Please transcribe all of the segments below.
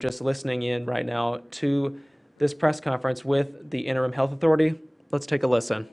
just listening in right now to this press conference with the Interim Health Authority. Let's take a listen.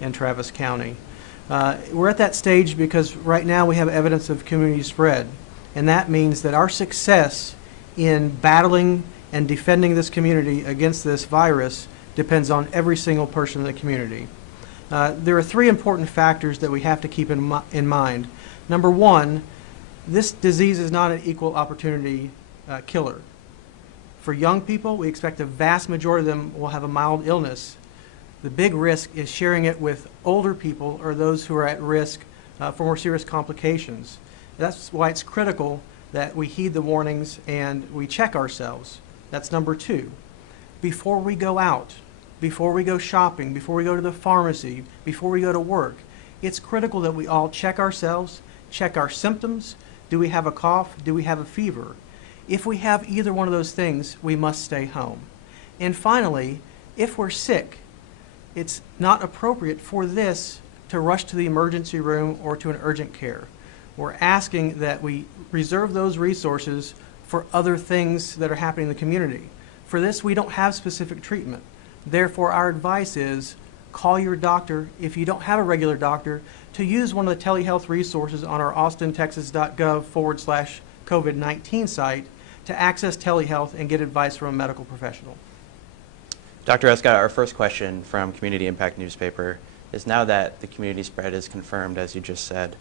In Travis County. We're at that stage because right now we have evidence of community spread, and that means that our success in battling and defending this community against this virus depends on every single person in the community. There are three important factors that we have to keep in mind. Number one, this disease is not an equal opportunity killer. For young people, we expect the vast majority of them will have a mild illness. The big risk is sharing it with older people or those who are at risk for more serious complications. That's why it's critical that we heed the warnings and we check ourselves. That's number two. Before we go out, before we go shopping, before we go to the pharmacy, before we go to work, it's critical that we all check ourselves, check our symptoms. Do we have a cough? Do we have a fever? If we have either one of those things, we must stay home. And finally, if we're sick, it's not appropriate for this to rush to the emergency room or to an urgent care. We're asking that we reserve those resources for other things that are happening in the community. For this, we don't have specific treatment. Therefore, our advice is call your doctor, if you don't have a regular doctor, to use one of the telehealth resources on our austintexas.gov/COVID-19 site to access telehealth and get advice from a medical professional. Dr. Escott, our first question from Community Impact newspaper is, now that the community spread is confirmed, as you just said,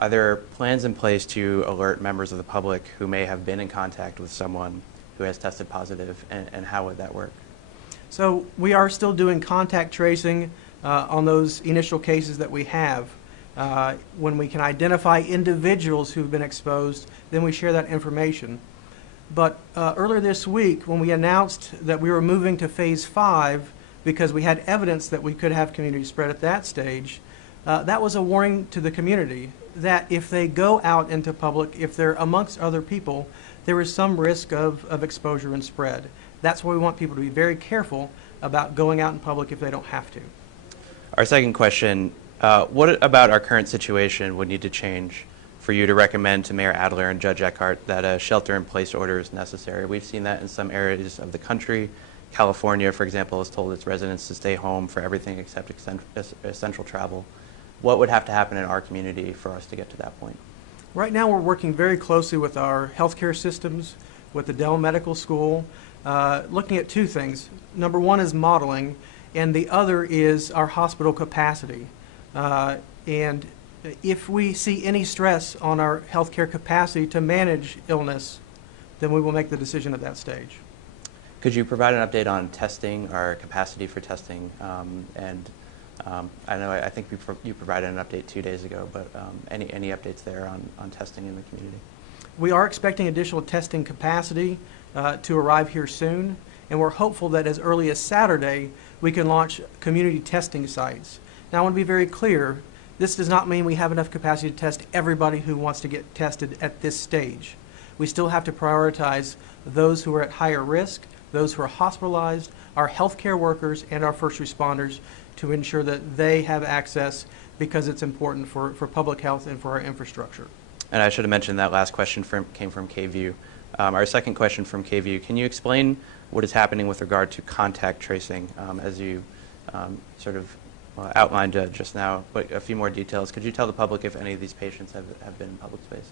are there plans in place to alert members of the public who may have been in contact with someone who has tested positive, and how would that work? So we are still doing contact tracing on those initial cases that we have. When we can identify individuals who've been exposed, then we share that information. But earlier this week, when we announced that we were moving to phase 5 because we had evidence that we could have community spread at that stage, that was a warning to the community that if they go out into public, if they're amongst other people, there is some risk of exposure and spread. That's why we want people to be very careful about going out in public if they don't have to. Our second question, what about our current situation would need to change for you to recommend to Mayor Adler and Judge Escott that a shelter-in-place order is necessary? We've seen that in some areas of the country. California, for example, has told its residents to stay home for everything except essential travel. What would have to happen in our community for us to get to that point? Right now we're working very closely with our healthcare systems, with the Dell Medical School, looking at two things. Number one is modeling, and the other is our hospital capacity. And if we see any stress on our healthcare capacity to manage illness, then we will make the decision at that stage. Could you provide an update on testing, our capacity for testing? I think you provided an update 2 days ago, but any updates there on testing in the community? We are expecting additional testing capacity to arrive here soon, and we're hopeful that as early as Saturday we can launch community testing sites. Now I want to be very clear, this does not mean we have enough capacity to test everybody who wants to get tested at this stage. We still have to prioritize those who are at higher risk, those who are hospitalized, our healthcare workers, and our first responders to ensure that they have access because it's important for public health and for our infrastructure. And I should have mentioned that last question came from KView. Our second question from KView, can you explain what is happening with regard to contact tracing as you sort of outlined just now, but a few more details. Could you tell the public if any of these patients have been in public spaces?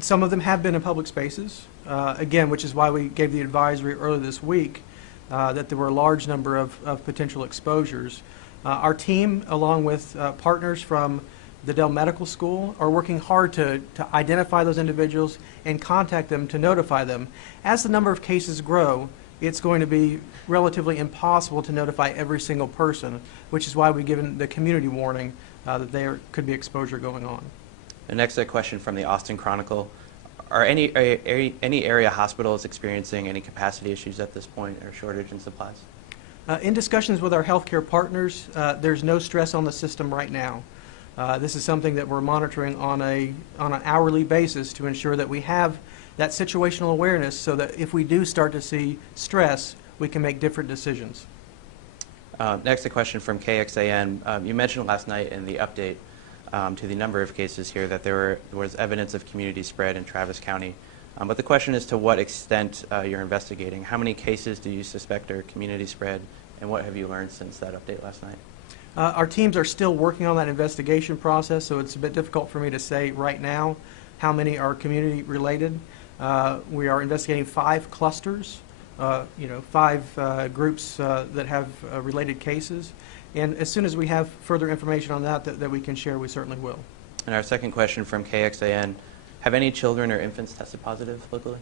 Some of them have been in public spaces, again, which is why we gave the advisory earlier this week that there were a large number of potential exposures. Our team, along with partners from the Dell Medical School, are working hard to identify those individuals and contact them to notify them. As the number of cases grow, it's going to be relatively impossible to notify every single person, which is why we've given the community warning that there could be exposure going on. The next question from the Austin Chronicle. Are any area hospitals experiencing any capacity issues at this point or shortage in supplies? In discussions with our healthcare partners, there's no stress on the system right now. This is something that we're monitoring on an hourly basis to ensure that we have that situational awareness so that if we do start to see stress, we can make different decisions. Next, a question from KXAN. You mentioned last night in the update to the number of cases here that there was evidence of community spread in Travis County. But the question is to what extent you're investigating. How many cases do you suspect are community spread, and what have you learned since that update last night? Our teams are still working on that investigation process, so it's a bit difficult for me to say right now how many are community related. We are investigating 5 clusters, 5 groups that have related cases. And as soon as we have further information on that we can share, we certainly will. And our second question from KXAN, have any children or infants tested positive locally?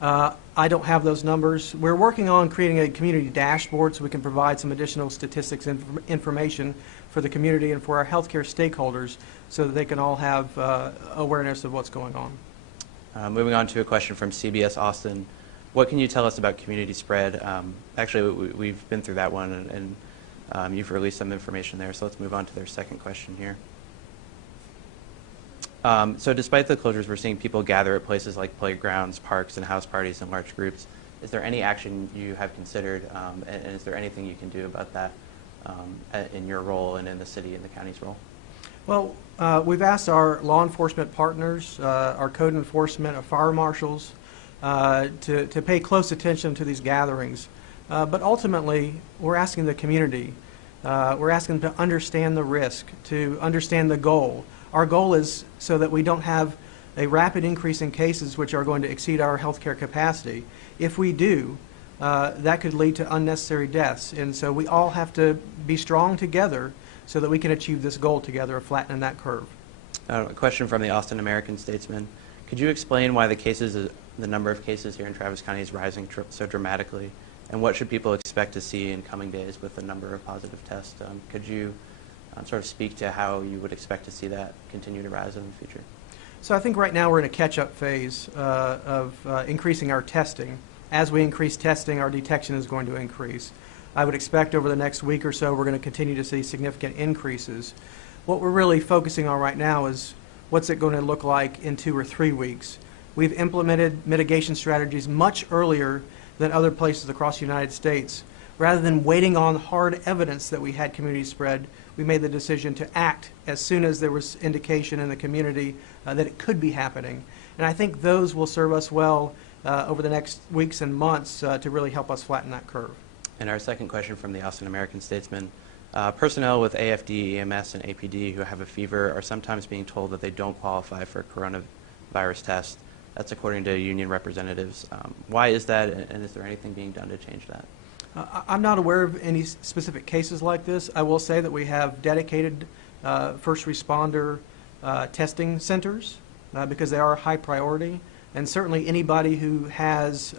I don't have those numbers. We're working on creating a community dashboard so we can provide some additional statistics and information for the community and for our healthcare stakeholders so that they can all have awareness of what's going on. Moving on to a question from CBS Austin. What can you tell us about community spread? Actually, we've been through that one, and you've released some information there, so let's move on to their second question here. So despite the closures, we're seeing people gather at places like playgrounds, parks, and house parties in large groups. Is there any action you have considered, and is there anything you can do about that in your role and in the city and the county's role? Well, we've asked our law enforcement partners, our code enforcement, our fire marshals, to pay close attention to these gatherings. But ultimately, we're asking the community, we're asking them to understand the risk, to understand the goal. Our goal is so that we don't have a rapid increase in cases which are going to exceed our healthcare capacity. If we do, that could lead to unnecessary deaths. And so we all have to be strong together so that we can achieve this goal together of flattening that curve. A question from the Austin American-Statesman. Could you explain why the number of cases here in Travis County is rising so dramatically, and what should people expect to see in coming days with the number of positive tests? Could you sort of speak to how you would expect to see that continue to rise in the future? So I think right now we're in a catch-up phase of increasing our testing. As we increase testing, our detection is going to increase. I would expect over the next week or so we're going to continue to see significant increases. What we're really focusing on right now is what's it going to look like in 2 or 3 weeks. We've implemented mitigation strategies much earlier than other places across the United States. Rather than waiting on hard evidence that we had community spread, we made the decision to act as soon as there was indication in the community that it could be happening. And I think those will serve us well over the next weeks and months to really help us flatten that curve. And our second question from the Austin American-Statesman. Personnel with AFD, EMS, and APD who have a fever are sometimes being told that they don't qualify for a coronavirus test. That's according to union representatives. Why is that, and is there anything being done to change that? I'm not aware of any specific cases like this. I will say that we have dedicated first responder testing centers because they are a high priority. And certainly anybody who has,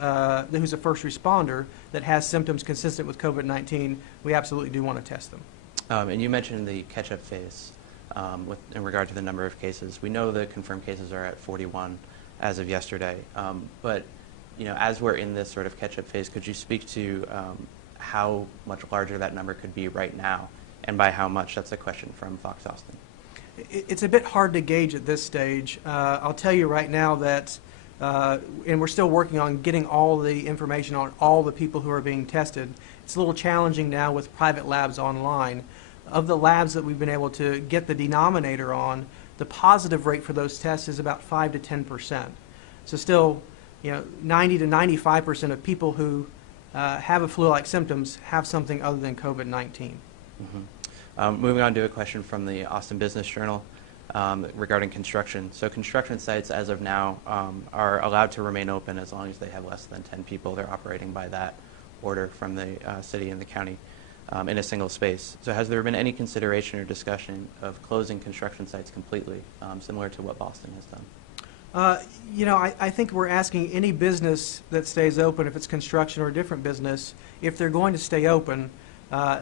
who's a first responder that has symptoms consistent with COVID-19, we absolutely do want to test them. And you mentioned the catch-up phase in regard to the number of cases. We know the confirmed cases are at 41 as of yesterday. But as we're in this sort of catch-up phase, could you speak to how much larger that number could be right now, and by how much? That's a question from Fox Austin. It's a bit hard to gauge at this stage. I'll tell you right now that, and we're still working on getting all the information on all the people who are being tested. It's a little challenging now with private labs online. Of the labs that we've been able to get the denominator on, the positive rate for those tests is about 5 to 10%. So still, 90 to 95% of people who have a flu-like symptoms have something other than COVID-19. Mm-hmm. Moving on to a question from the Austin Business Journal regarding construction. So construction sites, as of now, are allowed to remain open as long as they have less than 10 people. They're operating by that order from the city and the county in a single space. So has there been any consideration or discussion of closing construction sites completely, similar to what Boston has done? I think we're asking any business that stays open, if it's construction or a different business, if they're going to stay open,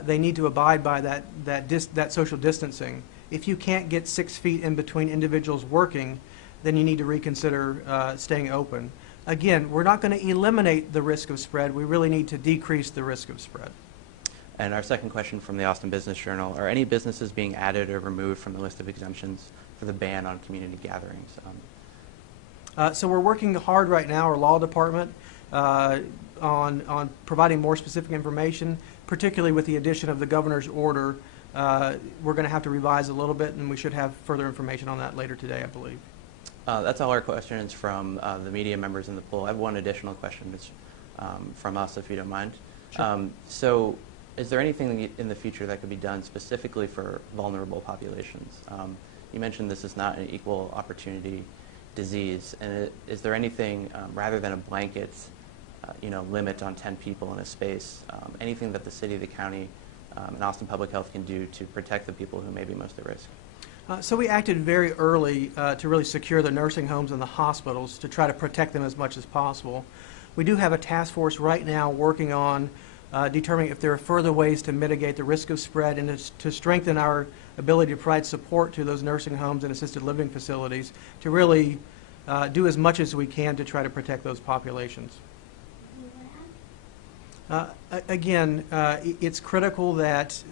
they need to abide by that social distancing. If you can't get 6 feet in between individuals working, then you need to reconsider staying open. Again, we're not going to eliminate the risk of spread. We really need to decrease the risk of spread. And our second question from the Austin Business Journal, are any businesses being added or removed from the list of exemptions for the ban on community gatherings? So we're working hard right now, our law department, on providing more specific information, particularly with the addition of the governor's order we're going to have to revise a little bit, and we should have further information on that later today, I believe. That's all our questions from the media members in the poll. I have one additional question from us, if you don't mind. Sure. So is there anything in the future that could be done specifically for vulnerable populations? You mentioned this is not an equal opportunity disease, and is there anything, rather than a blanket limit on 10 people in a space, anything that the city, the county, and Austin Public Health can do to protect the people who may be most at risk? So we acted very early to really secure the nursing homes and the hospitals to try to protect them as much as possible. We do have a task force right now working on determining if there are further ways to mitigate the risk of spread and to strengthen our ability to provide support to those nursing homes and assisted living facilities to really do as much as we can to try to protect those populations. Again, it's critical that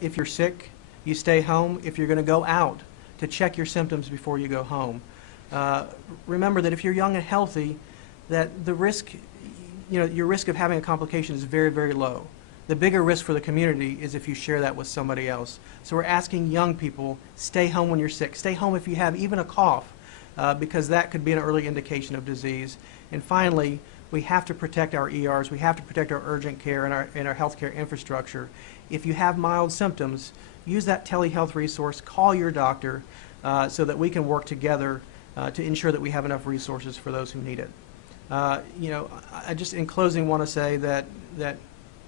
if you're sick, you stay home. If you're going to go out, to check your symptoms before you go home. Remember that if you're young and healthy, that the risk, your risk of having a complication is very, very low. The bigger risk for the community is if you share that with somebody else. So we're asking young people, stay home when you're sick. Stay home if you have even a cough, because that could be an early indication of disease. And finally, we have to protect our ERs. We have to protect our urgent care and our healthcare infrastructure. If you have mild symptoms, use that telehealth resource. Call your doctor so that we can work together to ensure that we have enough resources for those who need it. I just, in closing, want to say that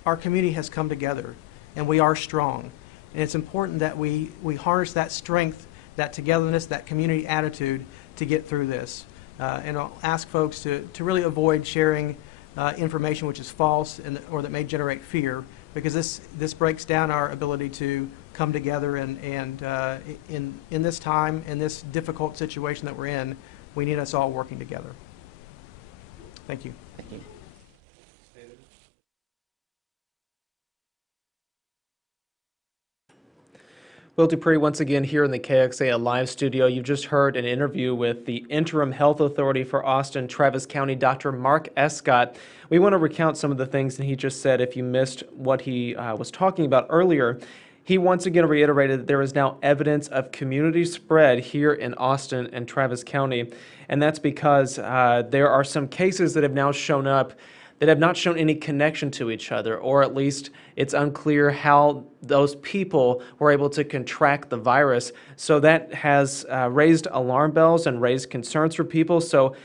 our community has come together, and we are strong. And it's important that we harness that strength, that togetherness, that community attitude to get through this. And I'll ask folks to really avoid sharing information which is false or that may generate fear, because this breaks down our ability to come together and in this time, in this difficult situation that we're in, we need us all working together. Thank you. Thank you. Will Dupree once again here in the KXA Live studio. You've just heard an interview with the Interim Health Authority for Austin, Travis County, Dr. Mark Escott. We want to recount some of the things that he just said. If you missed what he was talking about earlier, he once again reiterated that there is now evidence of community spread here in Austin and Travis County, and that's because there are some cases that have now shown up that have not shown any connection to each other, or at least it's unclear how those people were able to contract the virus. So that has raised alarm bells and raised concerns for people. So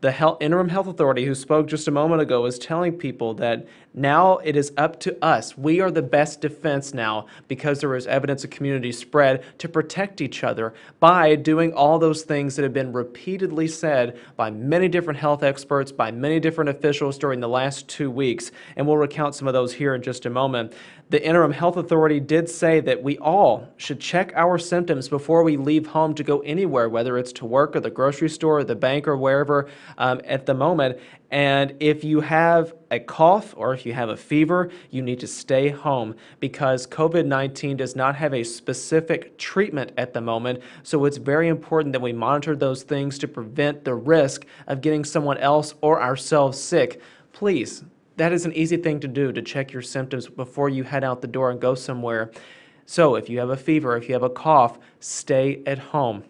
the Interim Health Authority, who spoke just a moment ago, is telling people that now it is up to us. We are the best defense now, because there is evidence of community spread, to protect each other by doing all those things that have been repeatedly said by many different health experts, by many different officials during the last 2 weeks. And we'll recount some of those here in just a moment. The Interim Health Authority did say that we all should check our symptoms before we leave home to go anywhere, whether it's to work or the grocery store or the bank or wherever at the moment. And if you have a cough or if you have a fever, you need to stay home, because COVID-19 does not have a specific treatment at the moment. So it's very important that we monitor those things to prevent the risk of getting someone else or ourselves sick. Please, that is an easy thing to do, to check your symptoms before you head out the door and go somewhere. So if you have a fever, if you have a cough, stay at home.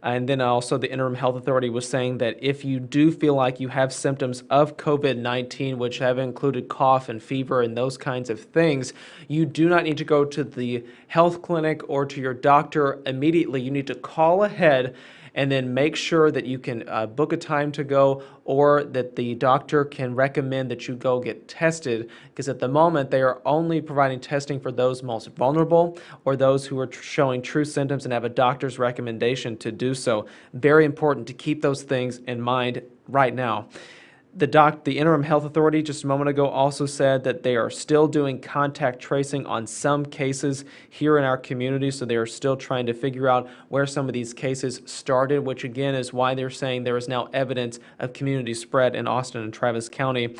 And then also the Interim Health Authority was saying that if you do feel like you have symptoms of COVID-19, which have included cough and fever and those kinds of things, you do not need to go to the health clinic or to your doctor immediately. You need to call ahead and then make sure that you can book a time to go, or that the doctor can recommend that you go get tested, because at the moment they are only providing testing for those most vulnerable or those who are showing true symptoms and have a doctor's recommendation to do so. Very important to keep those things in mind right now. The Interim Health Authority just a moment ago also said that they are still doing contact tracing on some cases here in our community, so they are still trying to figure out where some of these cases started, which again is why they're saying there is now evidence of community spread in Austin and Travis County.